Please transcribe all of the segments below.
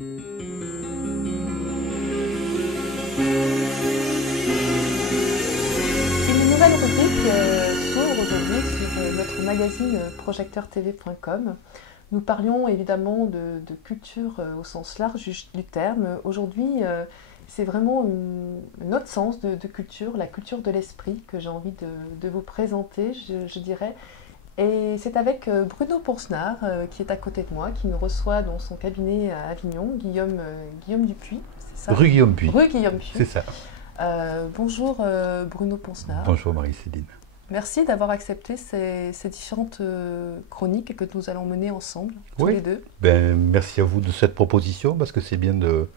Une nouvelle rubrique s'ouvre aujourd'hui sur notre magazine projecteurtv.com. Nous parlions évidemment de culture au sens large du terme. Aujourd'hui, c'est vraiment un autre sens de culture, la culture de l'esprit, que j'ai envie de vous présenter, je dirais. Et c'est avec Bruno Ponsnard, qui est à côté de moi, qui nous reçoit dans son cabinet à Avignon, Guillaume Dupuis, c'est ça? Rue Guillaume Puy. Rue Guillaume Puy. C'est ça. Bonjour Bruno Ponsnard. Bonjour Marie-Céline. Merci d'avoir accepté ces différentes chroniques que nous allons mener ensemble, tous les deux. Merci à vous de cette proposition, parce que c'est bien de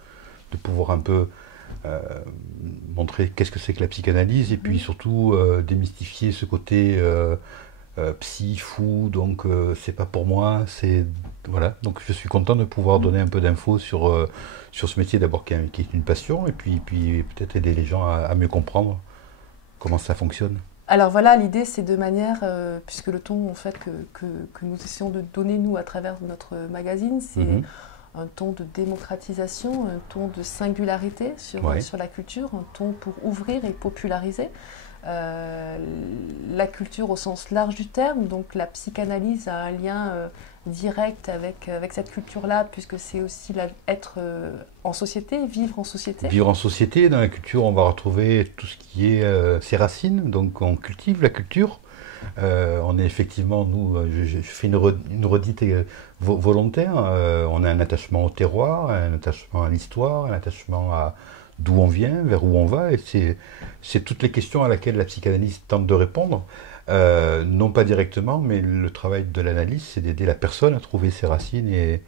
pouvoir un peu montrer qu'est-ce que c'est que la psychanalyse, et puis surtout démystifier ce côté psy, fou, donc c'est pas pour moi, c'est... Voilà, donc je suis content de pouvoir donner un peu d'infos sur ce métier d'abord qui est une passion, et puis peut-être aider les gens à mieux comprendre comment ça fonctionne. Alors voilà, l'idée c'est de manière, puisque le ton en fait que nous essayons de donner nous à travers notre magazine, c'est un ton de démocratisation, un ton de singularité sur la culture, un ton pour ouvrir et populariser la culture au sens large du terme. Donc la psychanalyse a un lien direct avec cette culture-là, puisque c'est aussi être en société, vivre en société. Vivre en société, dans la culture, on va retrouver tout ce qui est ses racines, donc on cultive la culture. On est effectivement, nous, je fais une redite volontaire, on a un attachement au terroir, un attachement à l'histoire, un attachement à d'où on vient, vers où on va, et c'est toutes les questions à laquelle la psychanalyse tente de répondre. Non pas directement, mais le travail de l'analyse, c'est d'aider la personne à trouver ses racines et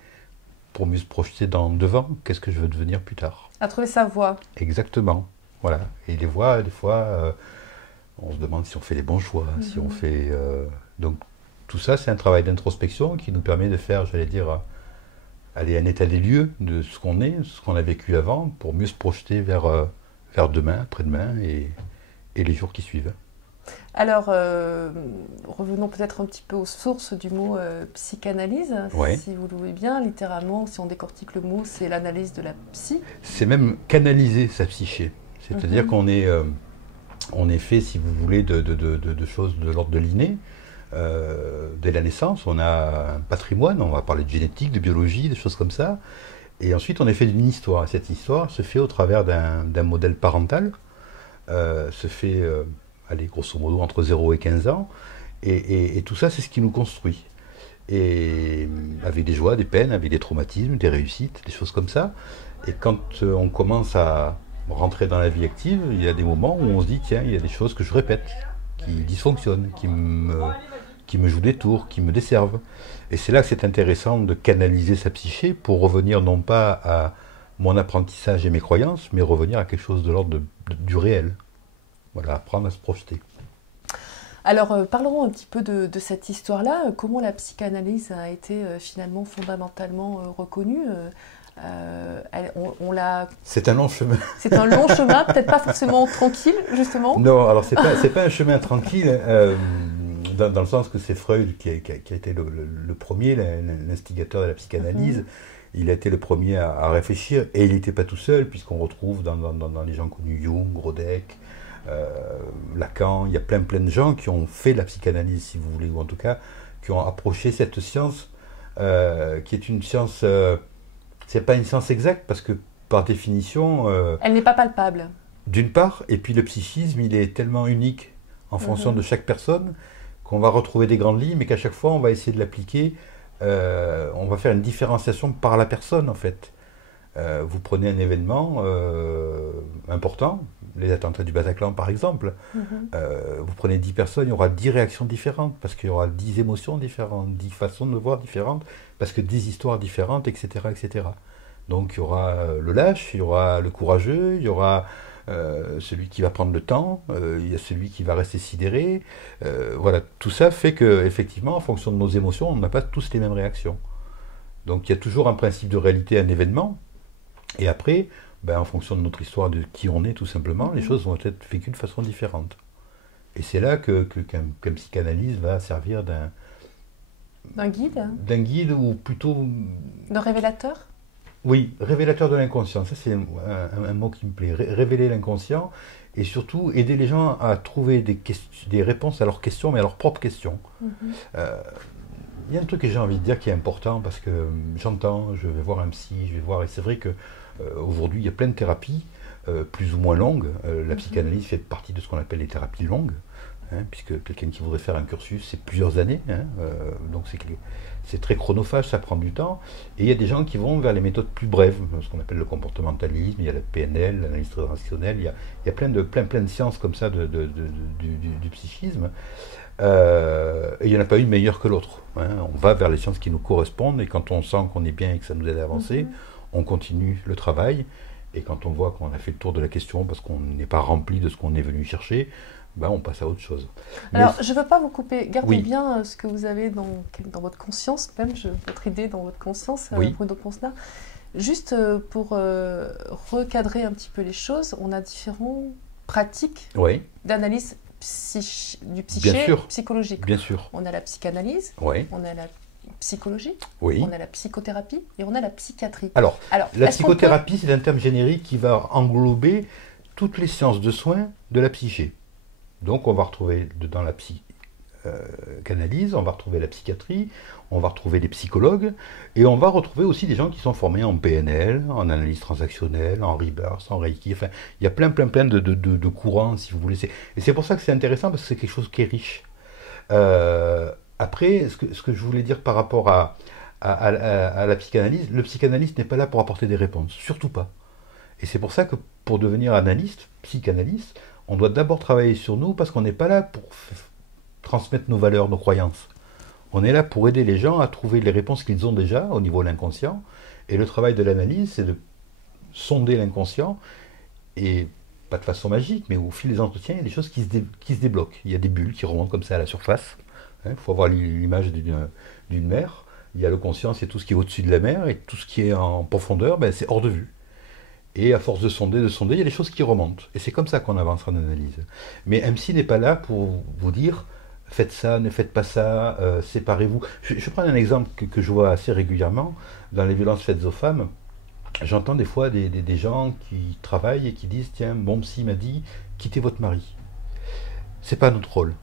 pour mieux se projeter devant, qu'est-ce que je veux devenir plus tard. À trouver sa voie. Exactement, voilà. Et les voies, des fois, on se demande si on fait les bons choix, si on fait... Donc tout ça, c'est un travail d'introspection qui nous permet de faire, j'allais dire, aller à un état des lieux de ce qu'on est, ce qu'on a vécu avant, pour mieux se projeter vers demain, après-demain et les jours qui suivent. Alors, revenons peut-être un petit peu aux sources du mot psychanalyse, si vous le voulez bien. Littéralement, si on décortique le mot, c'est l'analyse de la psy. C'est même canaliser sa psyché. C'est-à-dire qu'on est fait, si vous voulez, de choses de l'ordre de l'inné. Dès la naissance, on a un patrimoine, on va parler de génétique, de biologie, des choses comme ça. Et ensuite, on est fait d'une histoire. Et cette histoire se fait au travers d'un modèle parental, se fait... allez, grosso modo, entre 0 et 15 ans. Et tout ça, c'est ce qui nous construit. Et avec des joies, des peines, avec des traumatismes, des réussites, des choses comme ça. Et quand on commence à rentrer dans la vie active, il y a des moments où on se dit, tiens, il y a des choses que je répète, qui dysfonctionnent, qui me jouent des tours, qui me desservent. Et c'est là que c'est intéressant de canaliser sa psyché pour revenir non pas à mon apprentissage et mes croyances, mais revenir à quelque chose de l'ordre du réel. Voilà, apprendre à se projeter. Alors, parlons un petit peu de cette histoire-là. Comment la psychanalyse a été finalement fondamentalement reconnue C'est un long chemin. C'est un long chemin, peut-être pas forcément tranquille, justement. Non, alors c'est pas un chemin tranquille, dans le sens que c'est Freud qui a été le premier, l'instigateur de la psychanalyse. Il a été le premier à réfléchir, et il n'était pas tout seul, puisqu'on retrouve dans les gens connus Jung, Grodeck, Lacan, il y a plein de gens qui ont fait la psychanalyse, si vous voulez, ou en tout cas qui ont approché cette science qui est une science, c'est pas une science exacte, parce que par définition elle n'est pas palpable d'une part, et puis le psychisme il est tellement unique en fonction de chaque personne qu'on va retrouver des grandes lignes, mais qu'à chaque fois on va essayer de l'appliquer, on va faire une différenciation par la personne en fait. Vous prenez un événement important, les attentats du Bataclan par exemple, vous prenez 10 personnes, il y aura 10 réactions différentes, parce qu'il y aura 10 émotions différentes, 10 façons de le voir différentes, parce que 10 histoires différentes, etc., etc. Donc il y aura le lâche, il y aura le courageux, il y aura celui qui va prendre le temps, il y a celui qui va rester sidéré. Voilà, tout ça fait que, effectivement, en fonction de nos émotions, on n'a pas tous les mêmes réactions. Donc il y a toujours un principe de réalité à un événement, et après, en fonction de notre histoire, de qui on est tout simplement, les choses vont être vécues de façon différente. Et c'est là qu'un psychanalyse va servir d'un guide ou plutôt... de révélateur. Oui, révélateur de l'inconscient, ça c'est un mot qui me plaît. Révéler l'inconscient et surtout aider les gens à trouver des réponses à leurs questions, mais à leurs propres questions. Euh, Il y a un truc que j'ai envie de dire qui est important parce que j'entends, je vais voir un psy, je vais voir, et c'est vrai que aujourd'hui il y a plein de thérapies plus ou moins longues. La psychanalyse fait partie de ce qu'on appelle les thérapies longues, hein, puisque quelqu'un qui voudrait faire un cursus, c'est plusieurs années, hein, donc c'est très chronophage, ça prend du temps. Et il y a des gens qui vont vers les méthodes plus brèves, ce qu'on appelle le comportementalisme, il y a la PNL, l'analyse transactionnelle, il y a plein de sciences comme ça du psychisme. Et il n'y en a pas une meilleure que l'autre, hein. On va vers les sciences qui nous correspondent et quand on sent qu'on est bien et que ça nous aide à avancer, on continue le travail. Et quand on voit qu'on a fait le tour de la question parce qu'on n'est pas rempli de ce qu'on est venu chercher, ben on passe à autre chose. Alors, je ne veux pas vous couper. Gardez Oui. bien ce que vous avez dans votre conscience, même votre idée dans votre conscience, Oui. Bruno Ponsard. Juste pour recadrer un petit peu les choses, on a différentes pratiques Oui, d'analyse du bien psyché sûr, psychologique. bien sûr. On a la psychanalyse, Oui, on a la psychologie, oui. on a la psychothérapie et on a la psychiatrie. Alors, la est-ce qu'on psychothérapie, c'est un terme générique qui va englober toutes les sciences de soins de la psyché. Donc, on va retrouver dans la psychanalyse, on va retrouver la psychiatrie, on va retrouver les psychologues, et on va retrouver aussi des gens qui sont formés en PNL, en analyse transactionnelle, en Rebirth, en Reiki. Enfin, il y a plein de courants, si vous voulez. Et c'est pour ça que c'est intéressant, parce que c'est quelque chose qui est riche. Après, ce que je voulais dire par rapport à la psychanalyse, le psychanalyste n'est pas là pour apporter des réponses, surtout pas. Et c'est pour ça que pour devenir analyste, psychanalyste, on doit d'abord travailler sur nous, parce qu'on n'est pas là pour transmettre nos valeurs, nos croyances. On est là pour aider les gens à trouver les réponses qu'ils ont déjà au niveau de l'inconscient. Et le travail de l'analyse, c'est de sonder l'inconscient, et pas de façon magique, mais au fil des entretiens, il y a des choses qui se débloquent. Il y a des bulles qui remontent comme ça à la surface. Il faut avoir l'image d'une mer. Il y a le conscient, c'est tout ce qui est au-dessus de la mer, et tout ce qui est en profondeur, ben, c'est hors de vue. Et à force de sonder, il y a des choses qui remontent. Et c'est comme ça qu'on avance en analyse. Mais un psy n'est pas là pour vous dire faites ça, ne faites pas ça, séparez-vous. Je prends un exemple que je vois assez régulièrement dans les violences faites aux femmes. J'entends des fois des gens qui travaillent et qui disent tiens, mon psy m'a dit quittez votre mari. C'est pas notre rôle.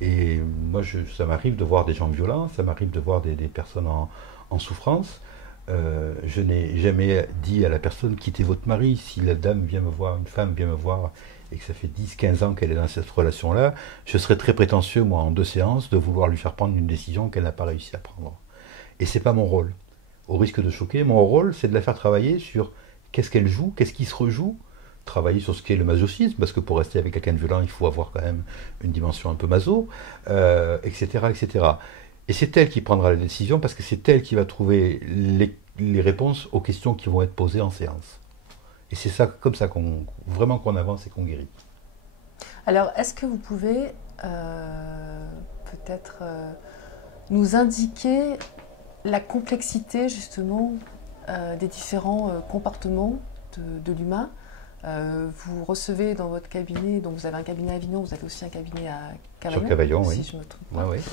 Et moi, ça m'arrive de voir des gens violents, ça m'arrive de voir des personnes en souffrance. Je n'ai jamais dit à la personne quittez votre mari. Si la dame vient me voir, une femme vient me voir et que ça fait 10-15 ans qu'elle est dans cette relation-là, je serais très prétentieux, moi, en 2 séances, de vouloir lui faire prendre une décision qu'elle n'a pas réussi à prendre. Et c'est pas mon rôle. Au risque de choquer, mon rôle, c'est de la faire travailler sur qu'est-ce qu'elle joue, qu'est-ce qui se rejoue, travailler sur ce qu'est le masochisme, parce que pour rester avec quelqu'un de violent, il faut avoir quand même une dimension un peu maso, etc., etc. Et c'est elle qui prendra la décision, parce que c'est elle qui va trouver les réponses aux questions qui vont être posées en séance. Et c'est ça, comme ça vraiment qu'on avance et qu'on guérit. Alors, est-ce que vous pouvez peut-être nous indiquer la complexité justement des différents comportements de l'humain? Vous recevez dans votre cabinet, donc vous avez un cabinet à Avignon, vous avez aussi un cabinet à Cavaillon, sur Cavaillon, si oui. je me trompe pas. Ouais, oui.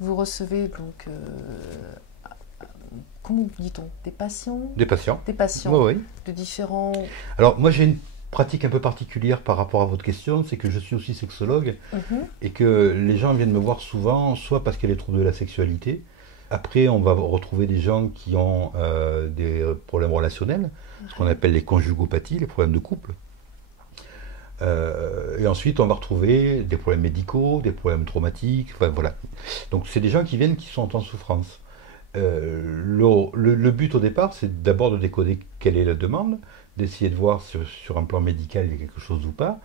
Vous recevez donc, comment dit-on, des patients Des patients. Des patients Oui, oui. de différents... Alors, moi, j'ai une pratique un peu particulière par rapport à votre question, c'est que je suis aussi sexologue et que les gens viennent me voir souvent, soit parce qu'il y a des troubles de la sexualité. Après, on va retrouver des gens qui ont des problèmes relationnels, ce qu'on appelle les conjugopathies, les problèmes de couple. Et ensuite, on va retrouver des problèmes médicaux, des problèmes traumatiques, enfin voilà. Donc, c'est des gens qui viennent qui sont en souffrance. Le but au départ, c'est d'abord de décoder quelle est la demande, d'essayer de voir sur un plan médical il y a quelque chose ou pas.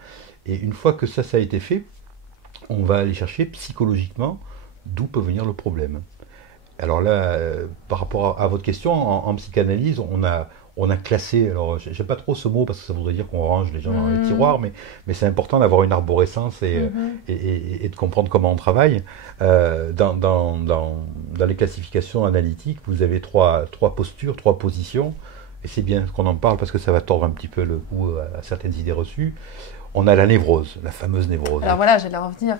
Et une fois que ça a été fait, on va aller chercher psychologiquement d'où peut venir le problème. Alors là, par rapport à votre question, en psychanalyse, on a classé, alors j'aime pas trop ce mot parce que ça voudrait dire qu'on range les gens dans les tiroirs, mais c'est important d'avoir une arborescence et de comprendre comment on travaille. Dans les classifications analytiques, vous avez trois postures, 3 positions, et c'est bien qu'on en parle parce que ça va tordre un petit peu le cou à certaines idées reçues. On a la névrose, la fameuse névrose. Alors voilà, j'allais en revenir.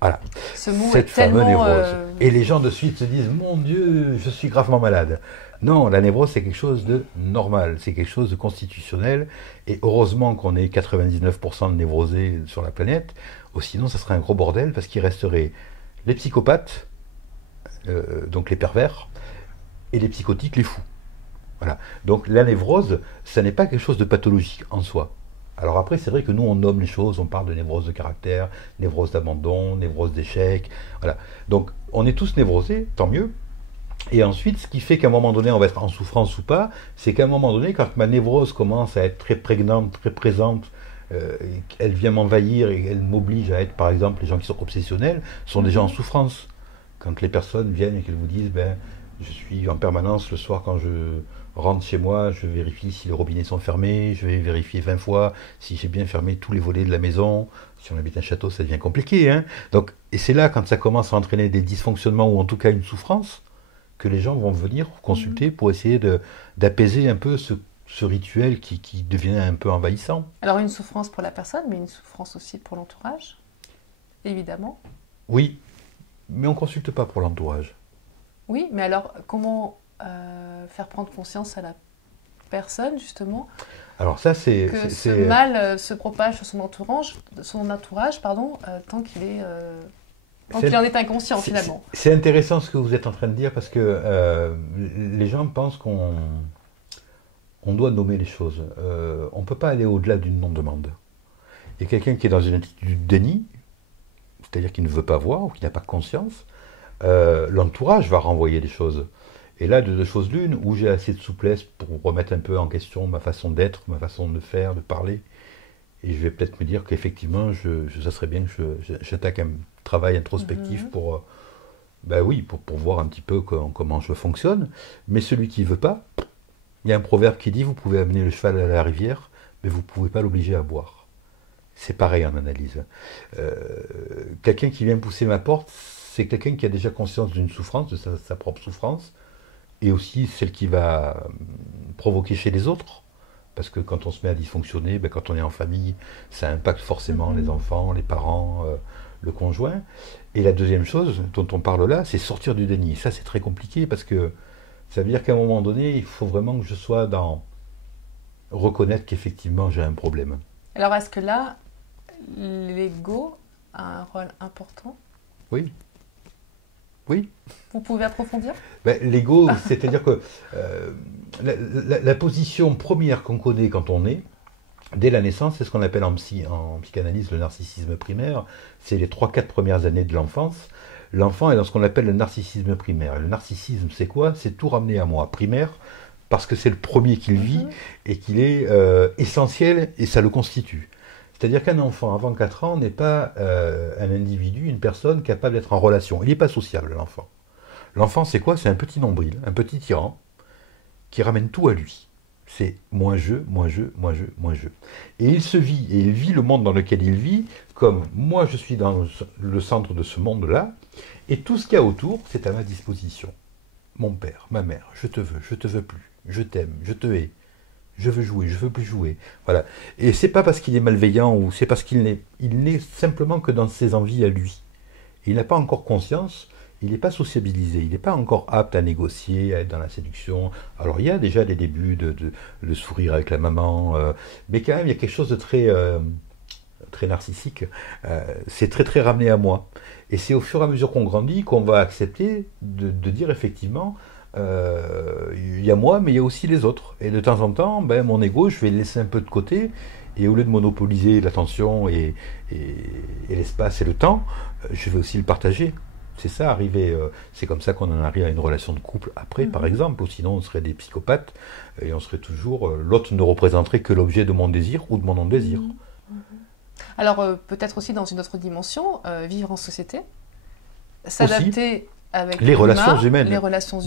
Voilà. Ce mot Cette est fameuse tellement... névrose. Et les gens de suite se disent, mon Dieu, je suis gravement malade. Non, la névrose, c'est quelque chose de normal, c'est quelque chose de constitutionnel. Et heureusement qu'on est 99% de névrosés sur la planète, ou sinon ça serait un gros bordel, parce qu'il resterait les psychopathes, donc les pervers, et les psychotiques, les fous. Voilà. Donc la névrose, ça n'est pas quelque chose de pathologique en soi. Alors après, c'est vrai que nous, on nomme les choses, on parle de névrose de caractère, névrose d'abandon, névrose d'échec, voilà. Donc on est tous névrosés, tant mieux. Et ensuite, ce qui fait qu'à un moment donné, on va être en souffrance ou pas, c'est qu'à un moment donné, quand ma névrose commence à être très prégnante, très présente, elle vient m'envahir et elle m'oblige à être, par exemple, les gens qui sont obsessionnels sont déjà en souffrance. Quand les personnes viennent et qu'elles vous disent, ben, je suis en permanence le soir quand je rentre chez moi, je vérifie si les robinets sont fermés, je vais vérifier 20 fois si j'ai bien fermé tous les volets de la maison. Si on habite un château, ça devient compliqué, hein. Donc, et c'est là, quand ça commence à entraîner des dysfonctionnements ou en tout cas une souffrance, que les gens vont venir consulter pour essayer d'apaiser un peu ce rituel qui devient un peu envahissant. Alors une souffrance pour la personne, mais une souffrance aussi pour l'entourage, évidemment. Oui, mais on ne consulte pas pour l'entourage. Oui, mais alors comment faire prendre conscience à la personne, justement, alors ça, que ce mal se propage sur son entourage tant qu'il est... Donc il en est inconscient finalement. C'est intéressant ce que vous êtes en train de dire parce que les gens pensent qu'on doit nommer les choses. On ne peut pas aller au-delà d'une non-demande. Il y a quelqu'un qui est dans une attitude de déni, c'est-à-dire qu'il ne veut pas voir ou qui n'a pas conscience. L'entourage va renvoyer des choses. Et là, de deux choses l'une, où j'ai assez de souplesse pour remettre un peu en question ma façon d'être, ma façon de faire, de parler. Et je vais peut-être me dire qu'effectivement, ça serait bien que j'attaque un travail introspectif pour voir un petit peu comment je fonctionne. Mais celui qui ne veut pas, il y a un proverbe qui dit, vous pouvez amener le cheval à la rivière, mais vous ne pouvez pas l'obliger à boire. C'est pareil en analyse. Quelqu'un qui vient pousser ma porte, c'est quelqu'un qui a déjà conscience d'une souffrance, de sa propre souffrance, et aussi celle qui va provoquer chez les autres. Parce que quand on se met à dysfonctionner, quand on est en famille, ça impacte forcément les enfants, les parents, le conjoint. Et la deuxième chose dont on parle là, c'est sortir du déni. Ça, c'est très compliqué parce que ça veut dire qu'à un moment donné, il faut vraiment que je sois dans reconnaître qu'effectivement j'ai un problème. Alors est-ce que là, l'ego a un rôle important ? Oui. Oui. Vous pouvez approfondir ? L'ego, c'est-à-dire que la position première qu'on connaît quand on est, dès la naissance, c'est ce qu'on appelle en psychanalyse le narcissisme primaire. C'est les 3-4 premières années de l'enfance. L'enfant est dans ce qu'on appelle le narcissisme primaire. Et le narcissisme, c'est quoi ? C'est tout ramener à moi. Primaire, parce que c'est le premier qu'il vit et qu'il est essentiel et ça le constitue. C'est-à-dire qu'un enfant, avant 4 ans, n'est pas un individu, une personne capable d'être en relation. Il n'est pas sociable, l'enfant. L'enfant, c'est quoi ? C'est un petit nombril, un petit tyran qui ramène tout à lui. C'est moi je, moi je, moi je, moi je. Et il vit le monde dans lequel il vit comme moi je suis dans le centre de ce monde-là, et tout ce qu'il y a autour, c'est à ma disposition. Mon père, ma mère, je te veux plus, je t'aime, je te hais, je veux jouer, je veux plus jouer. Voilà. Et c'est pas parce qu'il est malveillant ou c'est parce qu'il n'est simplement que dans ses envies à lui. Il n'a pas encore conscience. Il n'est pas sociabilisé, il n'est pas encore apte à négocier, à être dans la séduction. Alors il y a déjà des débuts de sourire avec la maman, mais quand même il y a quelque chose de très, très narcissique. C'est très très ramené à moi. Et c'est au fur et à mesure qu'on grandit qu'on va accepter de dire effectivement, il y a moi, mais il y a aussi les autres. Et de temps en temps, mon ego, je vais le laisser un peu de côté. Et au lieu de monopoliser l'attention et l'espace et le temps, je vais aussi le partager. C'est ça, c'est comme ça qu'on en arrive à une relation de couple après, par exemple, ou sinon on serait des psychopathes et on serait toujours, l'autre ne représenterait que l'objet de mon désir ou de mon non-désir. Alors peut-être aussi dans une autre dimension, vivre en société, s'adapter avec les relations humaines,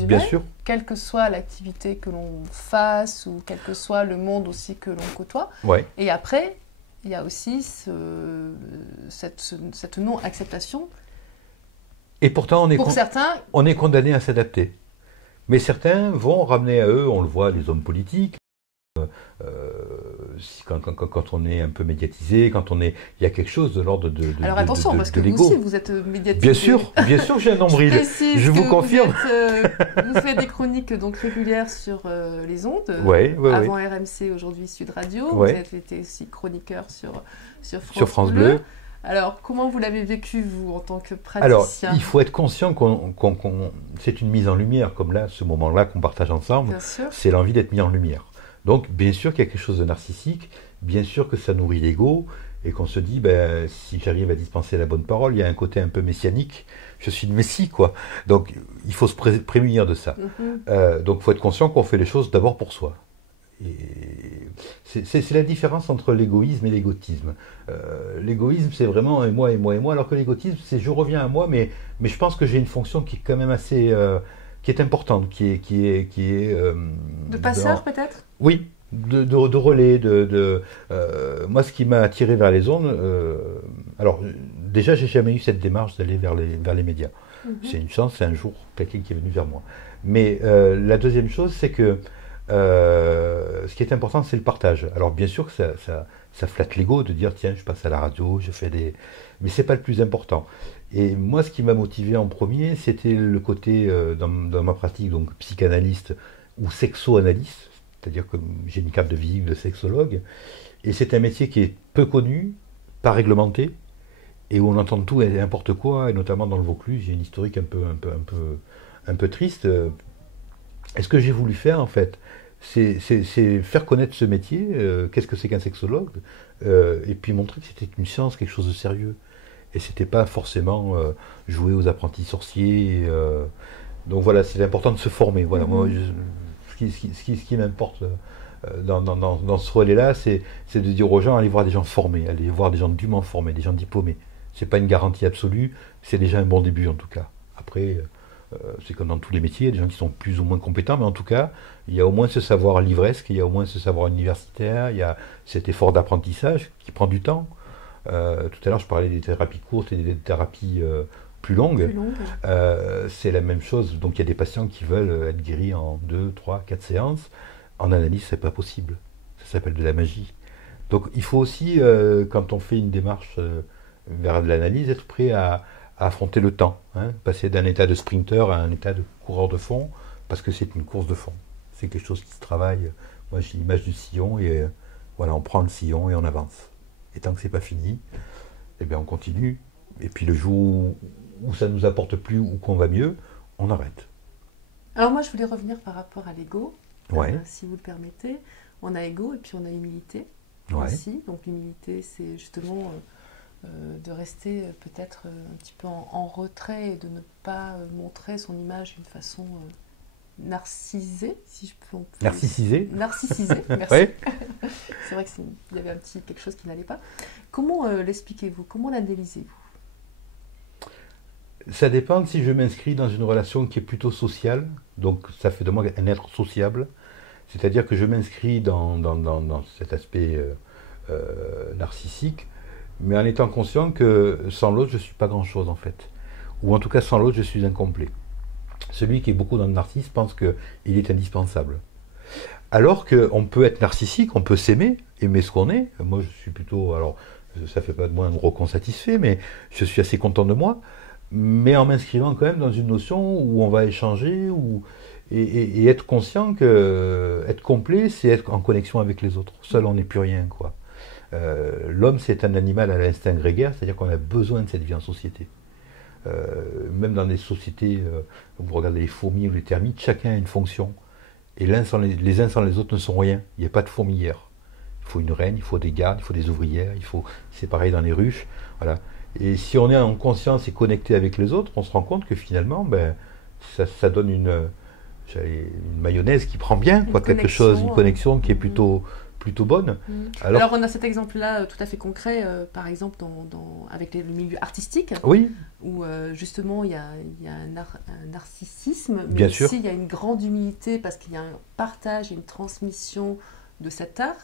bien sûr, quelle que soit l'activité que l'on fasse ou quel que soit le monde aussi que l'on côtoie. Ouais. Et après, il y a aussi cette non-acceptation. Et pourtant, certains, on est condamné à s'adapter. Mais certains vont ramener à eux, on le voit, les hommes politiques, quand on est un peu médiatisé, il y a quelque chose de l'ordre Alors attention, parce que vous l'ego. aussi, vous êtes médiatisé. Bien sûr, j'ai un nombril. Je vous confirme. Vous faites des chroniques donc régulières sur les ondes. Avant RMC, aujourd'hui Sud Radio. Vous avez été aussi chroniqueur sur France Bleu. Alors, comment vous l'avez vécu, vous, en tant que praticien? Alors, il faut être conscient c'est une mise en lumière, comme là, ce moment-là qu'on partage ensemble. C'est l'envie d'être mis en lumière. Donc, bien sûr qu'il y a quelque chose de narcissique, bien sûr que ça nourrit l'ego, et qu'on se dit, si j'arrive à dispenser la bonne parole, il y a un côté un peu messianique, je suis le messie, quoi. Donc, il faut se prémunir de ça. Donc, il faut être conscient qu'on fait les choses d'abord pour soi. C'est la différence entre l'égoïsme et l'égotisme. L'égoïsme, c'est vraiment et moi, et moi, et moi, alors que l'égotisme, c'est je reviens à moi, mais je pense que j'ai une fonction qui est quand même assez... qui est importante, qui est de passeur, peut-être? Oui, de relais, moi, ce qui m'a attiré vers les ondes, alors, déjà, j'ai jamais eu cette démarche d'aller vers les médias. C'est une chance, c'est un jour quelqu'un qui est venu vers moi. Mais la deuxième chose, c'est que ce qui est important, c'est le partage. Alors, bien sûr que ça flatte l'ego de dire, tiens, je passe à la radio, je fais des... Mais c'est pas le plus important. Et moi, ce qui m'a motivé en premier, c'était le côté, dans ma pratique, donc psychanalyste ou sexo-analyste, c'est-à-dire que j'ai une carte de visite de sexologue, et c'est un métier qui est peu connu, pas réglementé, et où on entend tout et n'importe quoi, et notamment dans le Vaucluse, j'ai une historique un peu triste. Et ce que j'ai voulu faire, en fait, c'est faire connaître ce métier, qu'est-ce que c'est qu'un sexologue, et puis montrer que c'était une science, quelque chose de sérieux. Et c'était pas forcément jouer aux apprentis sorciers. Donc voilà, c'est important de se former. Voilà, moi, ce qui m'importe dans ce relais-là, c'est de dire aux gens, allez voir des gens formés, allez voir des gens dûment formés, des gens diplômés. C'est pas une garantie absolue, c'est déjà un bon début en tout cas. Après, c'est comme dans tous les métiers, il y a des gens qui sont plus ou moins compétents, mais en tout cas, il y a au moins ce savoir livresque, il y a au moins ce savoir universitaire, il y a cet effort d'apprentissage qui prend du temps. Tout à l'heure, je parlais des thérapies courtes et des thérapies plus longues. C'est la même chose. Donc, il y a des patients qui veulent être guéris en 2, 3, 4 séances. En analyse, c'est pas possible. Ça s'appelle de la magie. Donc, il faut aussi, quand on fait une démarche vers de l'analyse, être prêt à affronter le temps. Passer d'un état de sprinter à un état de coureur de fond, parce que c'est une course de fond. C'est quelque chose qui se travaille. Moi, j'ai l'image du sillon, et voilà, on prend le sillon et on avance. Et tant que c'est pas fini, eh bien on continue. Et puis le jour où ça nous apporte plus ou qu'on va mieux, on arrête. Alors moi je voulais revenir par rapport à l'ego, si vous le permettez. On a ego et puis on a humilité aussi. Donc l'humilité, c'est justement de rester peut-être un petit peu en retrait et de ne pas montrer son image d'une façon narcissé, si je peux. Narcissisé, merci. C'est vrai qu'il y avait quelque chose qui n'allait pas. Comment l'expliquez-vous? Comment l'analysez-vous? Ça dépend si je m'inscris dans une relation qui est plutôt sociale, donc ça fait de moi un être sociable, c'est-à-dire que je m'inscris dans cet aspect narcissique, mais en étant conscient que sans l'autre, je ne suis pas grand-chose en fait. Ou en tout cas, sans l'autre, je suis incomplet. Celui qui est beaucoup dans le narcissisme pense qu'il est indispensable. Alors qu'on peut être narcissique, on peut s'aimer, aimer ce qu'on est. Moi, je suis plutôt... Alors, ça ne fait pas de moi un gros con satisfait, mais je suis assez content de moi. Mais en m'inscrivant quand même dans une notion où on va échanger, et être conscient que être complet, c'est être en connexion avec les autres. Seul, on n'est plus rien, quoi. L'homme, c'est un animal à l'instinct grégaire, c'est-à-dire qu'on a besoin de cette vie en société. Même dans des sociétés, vous regardez les fourmis ou les termites, chacun a une fonction. Et les uns sans les autres ne sont rien. Il n'y a pas de fourmilière. Il faut une reine, il faut des gardes, il faut des ouvrières, c'est pareil dans les ruches. Voilà. Et si on est en conscience et connecté avec les autres, on se rend compte que finalement, ça donne une mayonnaise qui prend bien, quoi, quelque chose, une connexion qui est plutôt bonne. Alors on a cet exemple-là tout à fait concret, par exemple avec le milieu artistique, où justement il y a un narcissisme, mais aussi il y a une grande humilité parce qu'il y a un partage et une transmission de cet art.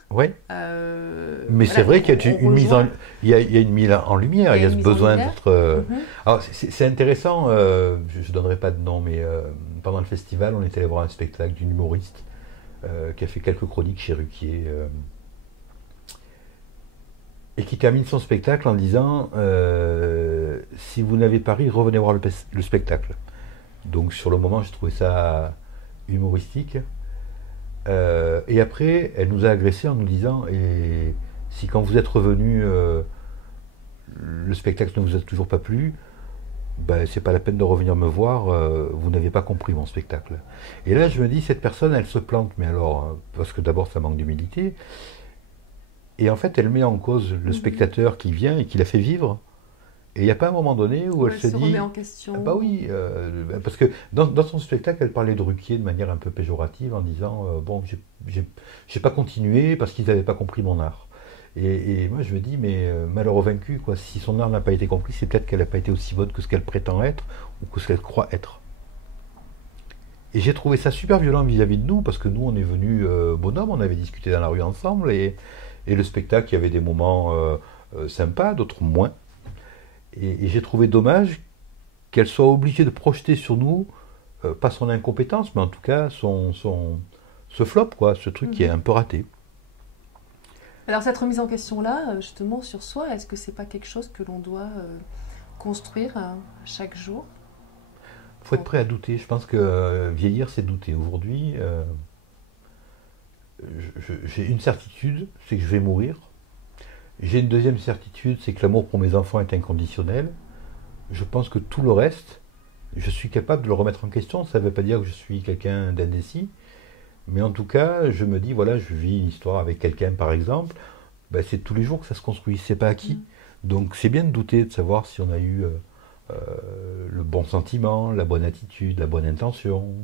Mais c'est vrai qu'il y a une mise en lumière, il y a ce besoin d'être... Alors c'est intéressant, je ne donnerai pas de nom, mais pendant le festival, on est allé voir un spectacle d'une humoriste qui a fait quelques chroniques chez Ruquier. et qui termine son spectacle en disant si vous n'avez pas ri, revenez voir le spectacle. Donc sur le moment, j'ai trouvé ça humoristique. Et après, elle nous a agressés en nous disant et si quand vous êtes revenu, le spectacle ne vous a toujours pas plu, ben, c'est pas la peine de revenir me voir, vous n'avez pas compris mon spectacle. Et là, je me dis, cette personne, elle se plante, mais alors, parce que d'abord, ça manque d'humilité, et en fait, elle met en cause le spectateur qui vient et qui la fait vivre. Et il n'y a pas un moment donné où elle se dit. Remet en question. Ah bah oui, parce que dans son spectacle, elle parlait de Ruquier de manière un peu péjorative en disant bon, j'ai pas continué parce qu'ils n'avaient pas compris mon art. Et moi, je me dis, mais malheur au vaincu, quoi. Si son art n'a pas été compris, c'est peut-être qu'elle n'a pas été aussi bonne que ce qu'elle prétend être ou que ce qu'elle croit être. Et j'ai trouvé ça super violent vis-à-vis de nous, parce que nous, on est venus bonhomme, on avait discuté dans la rue ensemble, et le spectacle, il y avait des moments sympas, d'autres moins. Et j'ai trouvé dommage qu'elle soit obligée de projeter sur nous, pas son incompétence, mais en tout cas ce flop, quoi, ce truc qui est un peu raté. Alors cette remise en question-là, justement sur soi, est-ce que c'est pas quelque chose que l'on doit construire chaque jour? Il faut être prêt à douter. Je pense que vieillir, c'est douter. Aujourd'hui, j'ai une certitude, c'est que je vais mourir. J'ai une deuxième certitude, c'est que l'amour pour mes enfants est inconditionnel. Je pense que tout le reste, je suis capable de le remettre en question. Ça ne veut pas dire que je suis quelqu'un d'indécis, mais en tout cas, je me dis, voilà, je vis une histoire avec quelqu'un, par exemple, ben, c'est tous les jours que ça se construit, c'est pas acquis. Donc c'est bien de douter, de savoir si on a eu le bon sentiment, la bonne attitude, la bonne intention,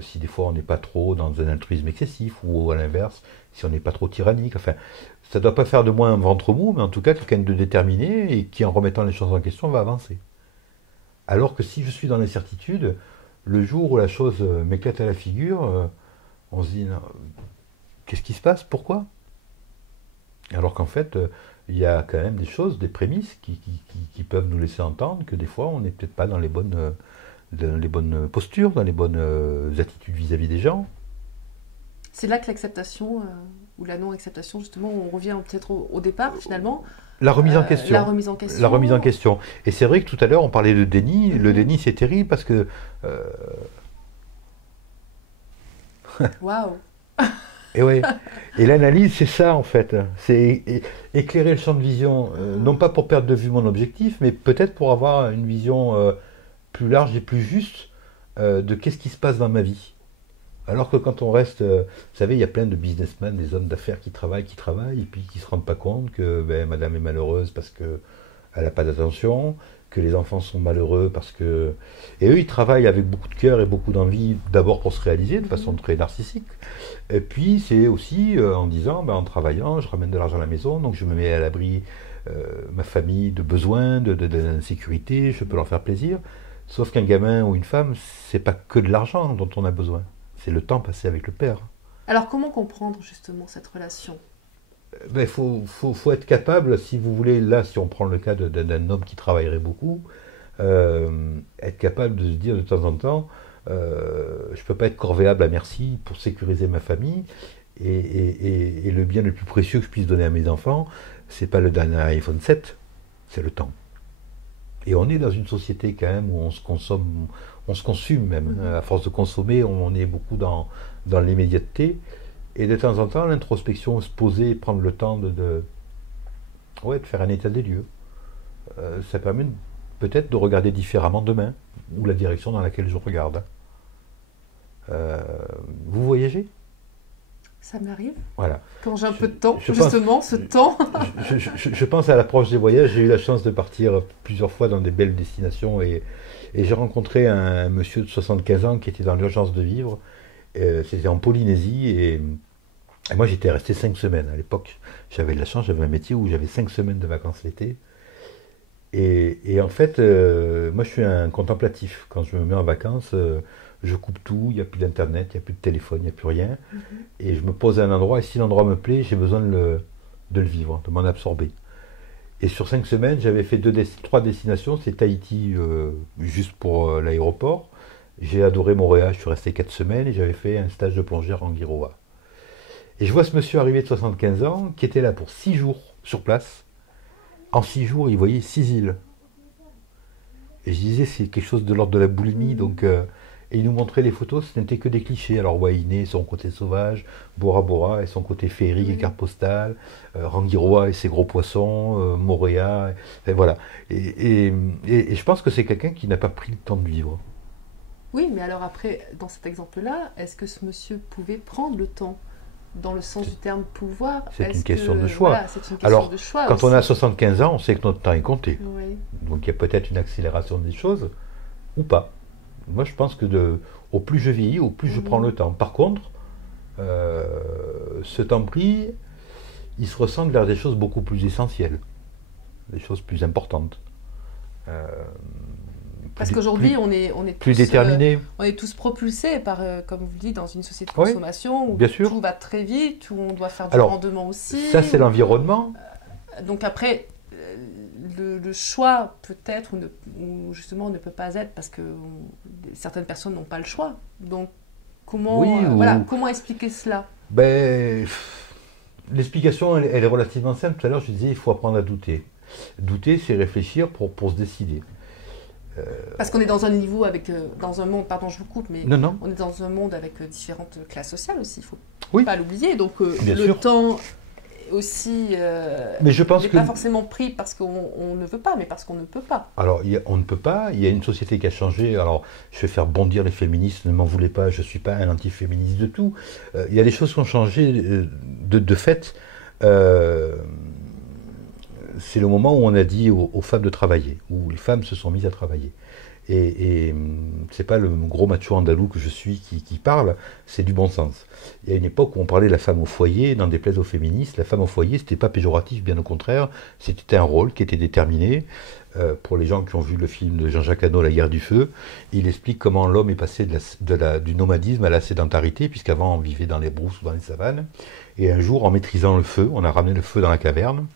si des fois on n'est pas trop dans un altruisme excessif, ou à l'inverse, si on n'est pas trop tyrannique. Enfin, ça ne doit pas faire de moi un ventre mou, mais en tout cas quelqu'un de déterminé et qui, en remettant les choses en question, va avancer. Alors que si je suis dans l'incertitude, le jour où la chose m'éclate à la figure, on se dit, qu'est-ce qui se passe? Pourquoi? Alors qu'en fait, il y a quand même des choses, des prémices qui peuvent nous laisser entendre que des fois, on n'est peut-être pas dans les bonnes postures, dans les bonnes attitudes vis-à-vis des gens. C'est là que l'acceptation ou la non-acceptation, justement, on revient peut-être au départ, finalement. La remise en question. La remise en question. La remise en question. Et c'est vrai que tout à l'heure, on parlait de déni. Le déni, c'est terrible parce que... Waouh. Et ouais. Et l'analyse, c'est ça, en fait. C'est éclairer le champ de vision. Non pas pour perdre de vue mon objectif, mais peut-être pour avoir une vision plus large et plus juste de qu'est-ce qui se passe dans ma vie. Alors que quand on reste, vous savez, il y a plein de businessmen, des hommes d'affaires qui travaillent, et puis qui ne se rendent pas compte que ben, madame est malheureuse parce qu'elle n'a pas d'attention, que les enfants sont malheureux parce que... Et eux, ils travaillent avec beaucoup de cœur et beaucoup d'envie, d'abord pour se réaliser de façon très narcissique. Et puis, c'est aussi en disant, ben, en travaillant, je ramène de l'argent à la maison, donc je me mets à l'abri ma famille de besoins, d'insécurité, je peux leur faire plaisir. Sauf qu'un gamin ou une femme, c'est pas que de l'argent dont on a besoin. C'est le temps passé avec le père. Alors comment comprendre justement cette relation? Il faut être capable, si vous voulez, là, si on prend le cas d'un homme qui travaillerait beaucoup, être capable de se dire de temps en temps, je ne peux pas être corvéable à merci pour sécuriser ma famille, et le bien le plus précieux que je puisse donner à mes enfants, c'est pas le dernier iPhone 7, c'est le temps. Et on est dans une société quand même où on se consume même. À force de consommer, on est beaucoup dans l'immédiateté. Et de temps en temps, l'introspection, se poser, prendre le temps de faire un état des lieux. Ça permet peut-être de regarder différemment demain, ou la direction dans laquelle je regarde. Vous voyagez? Ça m'arrive. Voilà. Quand j'ai un peu de temps, justement, ce temps. Je pense à l'approche des voyages. J'ai eu la chance de partir plusieurs fois dans des belles destinations et j'ai rencontré un monsieur de 75 ans qui était dans l'urgence de vivre. C'était en Polynésie et moi j'étais resté 5 semaines à l'époque. J'avais de la chance, j'avais un métier où j'avais 5 semaines de vacances l'été. Et en fait, moi je suis un contemplatif. Quand je me mets en vacances, je coupe tout, il n'y a plus d'internet, il n'y a plus de téléphone, il n'y a plus rien. Et je me pose à un endroit, et si l'endroit me plaît, j'ai besoin de le vivre, de m'en absorber. Et sur 5 semaines, j'avais fait 3 destinations, c'est Tahiti, juste pour l'aéroport. J'ai adoré Montréal, je suis resté 4 semaines, et j'avais fait un stage de plongée à Rangiroa. Et je vois ce monsieur arriver de 75 ans, qui était là pour 6 jours sur place. En 6 jours, il voyait 6 îles. Et je disais, c'est quelque chose de l'ordre de la boulimie. Donc, et il nous montrait les photos, ce n'était que des clichés. Alors, Wainé, son côté sauvage, Bora Bora et son côté féerique et carte postale, Rangiroa et ses gros poissons, Moorea, et voilà. Et je pense que c'est quelqu'un qui n'a pas pris le temps de vivre. Oui, mais alors après, dans cet exemple-là, est-ce que ce monsieur pouvait prendre le temps, dans le sens du terme pouvoir? C'est une question de choix. Voilà, c'est une question Alors, de choix quand aussi. on a 75 ans, on sait que notre temps est compté. Oui. Donc il y a peut-être une accélération des choses, ou pas. Moi, je pense que au plus je vieillis, au plus je prends le temps. Par contre, ce temps pris, il se ressent vers des choses beaucoup plus essentielles, des choses plus importantes. Parce qu'aujourd'hui, on est plus tous, déterminés. On est tous propulsés par, comme vous le dites, dans une société de Oui, consommation où bien sûr. tout va très vite, où on doit faire du Alors, rendement aussi. Ça, c'est l'environnement. Donc après, le choix peut-être, ou justement ne peut pas être parce que certaines personnes n'ont pas le choix. Donc comment, comment expliquer cela? Ben, l'explication, elle est relativement simple. Tout à l'heure, je disais, il faut apprendre à douter. Douter, c'est réfléchir pour se décider. Parce qu'on est dans un niveau dans un monde, pardon je vous coupe, mais non. on est dans un monde avec différentes classes sociales aussi, il ne faut pas l'oublier. Donc Bien le sûr. temps aussi mais je pense n'est pas forcément pris parce qu'on ne veut pas, mais parce qu'on ne peut pas. Alors on ne peut pas, il y a une société qui a changé, alors je vais faire bondir les féministes, ne m'en voulez pas, je ne suis pas un anti-féministe de tout. Il y a des choses qui ont changé de fait. C'est le moment où on a dit aux femmes de travailler, où les femmes se sont mises à travailler. Et c'est pas le gros macho andalou que je suis qui parle, c'est du bon sens. Il y a une époque où on parlait de la femme au foyer, n'en déplaise aux féministes, la femme au foyer, c'était pas péjoratif, bien au contraire, c'était un rôle qui était déterminé. Pour les gens qui ont vu le film de Jean-Jacques Hano, La guerre du feu, il explique comment l'homme est passé du nomadisme à la sédentarité, puisqu'avant on vivait dans les brousses ou dans les savanes. Et un jour, en maîtrisant le feu, on a ramené le feu dans la caverne,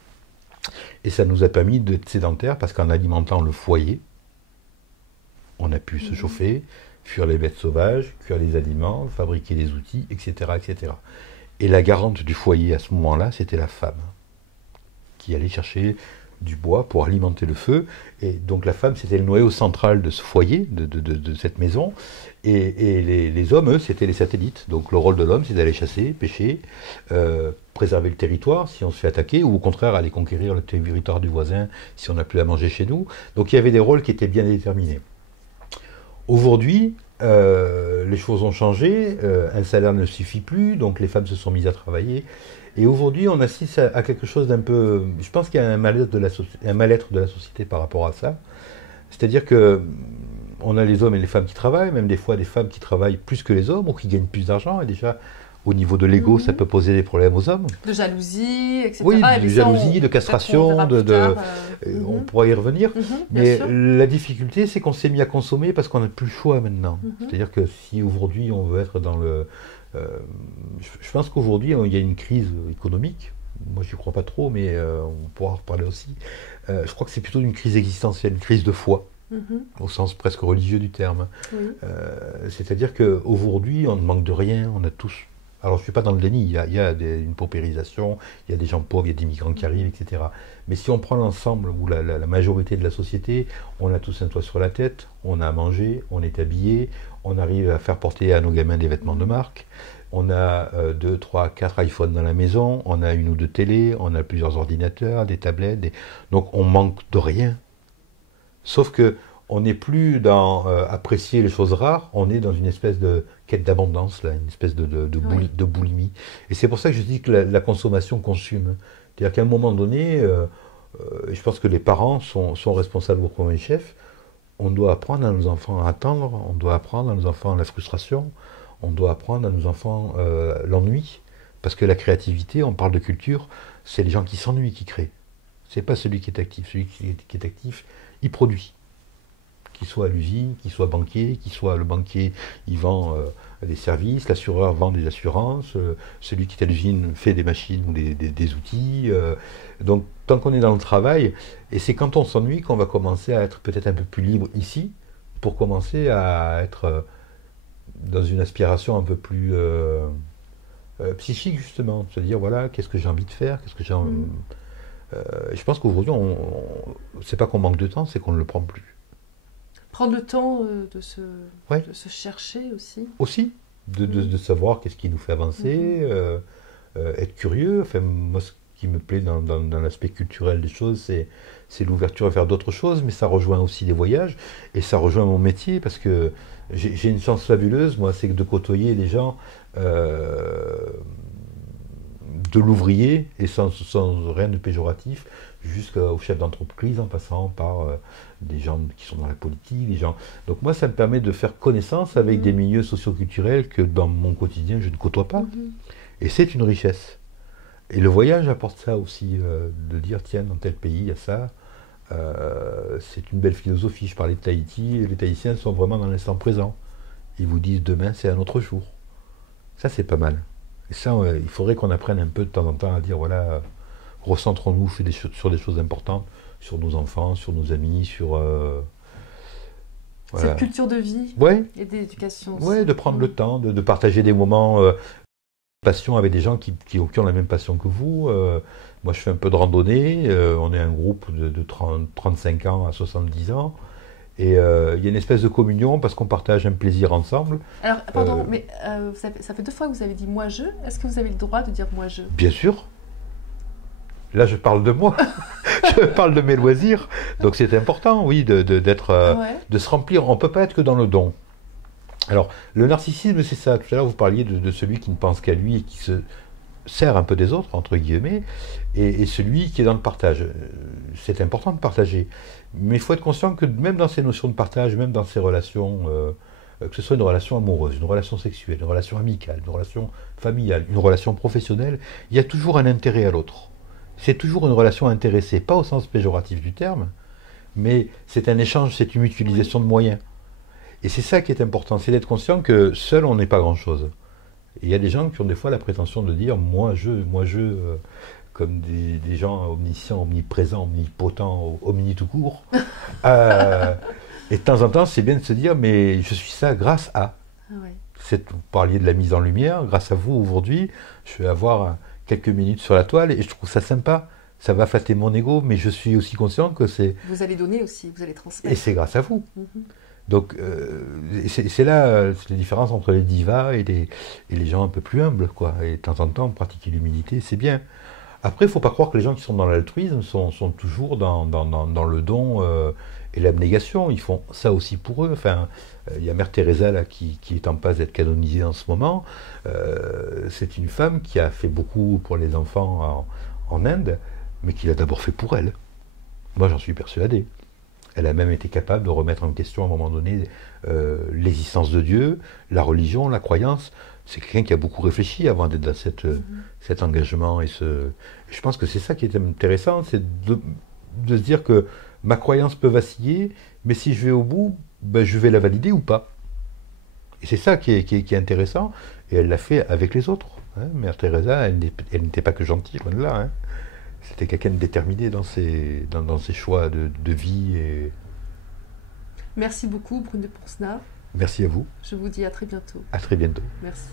et ça nous a permis d'être sédentaires, parce qu'en alimentant le foyer, on a pu se chauffer, fuir les bêtes sauvages, cuire les aliments, fabriquer des outils, etc., etc. Et la garante du foyer à ce moment-là, c'était la femme, qui allait chercher du bois pour alimenter le feu. Et donc la femme, c'était le noyau central de ce foyer, de cette maison. Et les hommes, eux, c'était les satellites. Donc le rôle de l'homme, c'est d'aller chasser, pêcher, préserver le territoire si on se fait attaquer, ou au contraire aller conquérir le territoire du voisin si on n'a plus à manger chez nous. Donc il y avait des rôles qui étaient bien déterminés. Aujourd'hui, les choses ont changé, un salaire ne suffit plus, donc les femmes se sont mises à travailler. Et aujourd'hui, on assiste à quelque chose d'un peu... Je pense qu'il y a un mal-être de la société par rapport à ça. C'est-à-dire que on a les hommes et les femmes qui travaillent, même des fois des femmes qui travaillent plus que les hommes ou qui gagnent plus d'argent. Et déjà, au niveau de l'ego, ça peut poser des problèmes aux hommes. De jalousie, etc. Oui, de jalousie, de castration, on pourra y revenir. Mais la difficulté, c'est qu'on s'est mis à consommer parce qu'on n'a plus le choix maintenant. C'est-à-dire que si aujourd'hui on veut être dans le... je pense qu'aujourd'hui, il y a une crise économique. Moi, je n'y crois pas trop, mais on pourra en reparler aussi. Je crois que c'est plutôt une crise existentielle, une crise de foi. Au sens presque religieux du terme. C'est-à-dire qu'aujourd'hui, on ne manque de rien, on a tous... Alors je ne suis pas dans le déni, il y a une paupérisation, il y a des gens pauvres, il y a des migrants qui arrivent, etc. Mais si on prend l'ensemble, ou la majorité de la société, on a tous un toit sur la tête, on a à manger, on est habillé, on arrive à faire porter à nos gamins des vêtements de marque, on a 2, 3, 4 iPhones dans la maison, on a 1 ou 2 télés, on a plusieurs ordinateurs, des tablettes, donc on manque de rien. Sauf que on n'est plus dans apprécier les choses rares, on est dans une espèce de quête d'abondance, là, une espèce de boulimie. Et c'est pour ça que je dis que la consommation consume. C'est-à-dire qu'à un moment donné, je pense que les parents sont responsables au premier chef. On doit apprendre à nos enfants à attendre, on doit apprendre à nos enfants la frustration, on doit apprendre à nos enfants l'ennui. Parce que la créativité, on parle de culture, c'est les gens qui s'ennuient qui créent. C'est pas celui qui est actif. Celui qui est actif, il produit. Qu'il soit à l'usine, qu'il soit banquier, qu'il soit le banquier, il vend des services, l'assureur vend des assurances, celui qui est à l'usine fait des machines ou des outils. Donc tant qu'on est dans le travail, et c'est quand on s'ennuie qu'on va commencer à être peut-être un peu plus libre ici, pour commencer à être dans une aspiration un peu plus psychique justement, se dire voilà, qu'est-ce que j'ai envie de faire, qu'est-ce que j'ai Je pense qu'aujourd'hui, c'est pas qu'on manque de temps, c'est qu'on ne le prend plus. Prendre le temps Ouais. de se chercher aussi. Aussi, de savoir qu'est-ce qui nous fait avancer, être curieux. Enfin, moi, ce qui me plaît dans l'aspect culturel des choses, c'est l'ouverture à faire d'autres choses, mais ça rejoint aussi des voyages, et ça rejoint mon métier, parce que j'ai une chance fabuleuse, moi, c'est de côtoyer des gens, de l'ouvrier, et sans rien de péjoratif, jusqu'au chef d'entreprise, en passant par des gens qui sont dans la politique, des gens. Donc moi, ça me permet de faire connaissance avec des milieux socioculturels que dans mon quotidien, je ne côtoie pas. Et c'est une richesse. Et le voyage apporte ça aussi, de dire, tiens, dans tel pays, il y a ça. C'est une belle philosophie. Je parlais de Tahiti, et les Tahitiens sont vraiment dans l'instant présent. Ils vous disent, demain, c'est un autre jour. Ça, c'est pas mal. Et ça, il faudrait qu'on apprenne un peu de temps en temps à dire, voilà, recentrons-nous sur des choses importantes, sur nos enfants, sur nos amis, sur... Cette culture de vie ouais. Et d'éducation aussi. Ouais, de prendre le temps, de partager des moments passion avec des gens qui ont la même passion que vous. Moi, je fais un peu de randonnée. On est un groupe de 35 ans à 70 ans. Et il y a une espèce de communion parce qu'on partage un plaisir ensemble. Alors, pardon, mais ça fait 2 fois que vous avez dit « moi-je ». Est-ce que vous avez le droit de dire « moi-je » ? Bien sûr. Là, je parle de moi. Je parle de mes loisirs. Donc, c'est important, oui, de se remplir. On ne peut pas être que dans le don. Alors, le narcissisme, c'est ça. Tout à l'heure, vous parliez de celui qui ne pense qu'à lui et qui se sert un peu des autres, entre guillemets, et celui qui est dans le partage. C'est important de partager. Mais il faut être conscient que même dans ces notions de partage, même dans ces relations, que ce soit une relation amoureuse, une relation sexuelle, une relation amicale, une relation familiale, une relation professionnelle, il y a toujours un intérêt à l'autre. C'est toujours une relation intéressée, pas au sens péjoratif du terme, mais c'est un échange, c'est une mutualisation de moyens. Et c'est ça qui est important, c'est d'être conscient que seul on n'est pas grand-chose. Il y a des gens qui ont des fois la prétention de dire moi je, comme des gens omniscients, omniprésents, omnipotents, omni tout court. Et de temps en temps, c'est bien de se dire mais je suis ça grâce à. Vous parliez de la mise en lumière, grâce à vous aujourd'hui, je vais avoir quelques minutes sur la toile et je trouve ça sympa. Ça va flatter mon ego, mais je suis aussi conscient que c'est... Vous allez donner aussi, vous allez transmettre. Et c'est grâce à vous. Donc, c'est là la différence entre les divas et les gens un peu plus humbles, quoi. Et de temps en temps, pratiquer l'humilité, c'est bien. Après, il ne faut pas croire que les gens qui sont dans l'altruisme sont toujours dans le don et l'abnégation. Ils font ça aussi pour eux. Enfin, il y a Mère Teresa là, qui est en passe d'être canonisée en ce moment. C'est une femme qui a fait beaucoup pour les enfants en Inde, mais qui l'a d'abord fait pour elle. Moi, j'en suis persuadé. Elle a même été capable de remettre en question à un moment donné l'existence de Dieu, la religion, la croyance. C'est quelqu'un qui a beaucoup réfléchi avant d'être dans cet engagement. Je pense que c'est ça qui est intéressant, c'est de se dire que ma croyance peut vaciller, mais si je vais au bout, ben, je vais la valider ou pas. Et c'est ça qui est intéressant, et elle l'a fait avec les autres. Hein. Mère Teresa, elle n'était pas que gentille, loin de là. Hein. C'était quelqu'un de déterminé dans ses choix de vie. Merci beaucoup, Brune de Ponsna. Merci à vous. Je vous dis à très bientôt. À très bientôt. Merci.